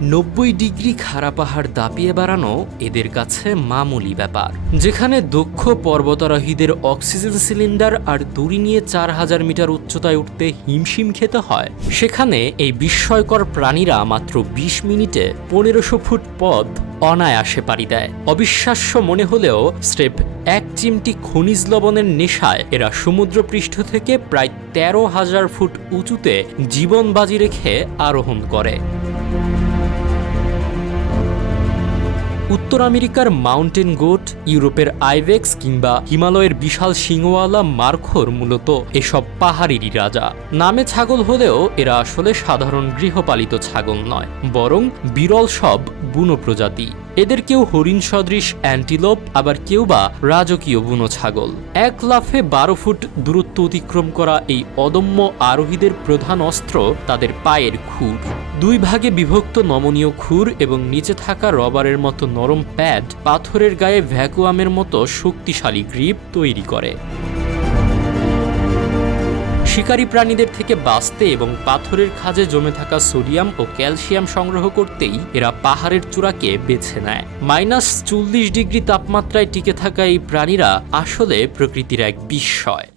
90 degree খাড়া পাহাড় দাপিয়ে বেড়ানো এদের কাছে মামুলি ব্যাপার। যেখানে দক্ষ পর্বতারোহীদের অক্সিজেন সিলিন্ডার আর দড়ি নিয়ে 4000 মিটার উচ্চতায় উঠতে হিমশিম খেতে হয়, সেখানে এই বিস্ময়কর প্রাণীরা মাত্র 20 মিনিটে 1500 ফুট পথ অনায়াসে পাড়ি দেয়। অবিশ্বাস্য মনে হলেও স্রেফ এক চিমটি খনিজ লবণের নেশায় এরা সমুদ্রপৃষ্ঠ থেকে প্রায় 13,000 ফুট উঁচুতে জীবন বাজি রেখে আরোহণ করে। উত্তর আমেরিকার মাউন্টেন গোট, ইউরোপের আইবেক্স কিংবা হিমালয়ের বিশাল সিংহওয়ালা মারখোর মূলত এসব পাহাড়েরই রাজা। নামে ছাগল হলেও এরা আসলে সাধারণ গৃহপালিত ছাগল নয়, বরং বিরল সব বুনো প্রজাতি। এদের কেউ হরিণ সদৃশ অ্যান্টিলোপ, আবার কেউ বা রাজকীয় বুনো ছাগল। এক লাফে 12 ফুট দূরত্ব অতিক্রম করা এই অদম্য আরোহীদের প্রধান অস্ত্র তাদের পায়ের খুর। দুই ভাগে বিভক্ত নমনীয় খুর এবং নিচে থাকা রবারের মতো নরম প্যাড পাথরের গায়ে ভ্যাকুয়ামের মতো শক্তিশালী গ্রিপ তৈরি করে। শিকারী প্রাণীদের থেকে বাঁচতে এবং পাথরের খাঁজে জমে থাকা সোডিয়াম ও ক্যালসিয়াম সংগ্রহ করতেই এরা পাহাড়ের চূড়াকে বেছে নেয়। -40 ডিগ্রি তাপমাত্রায় টিকে থাকা এই প্রাণীরা আসলে প্রকৃতির এক বিস্ময়।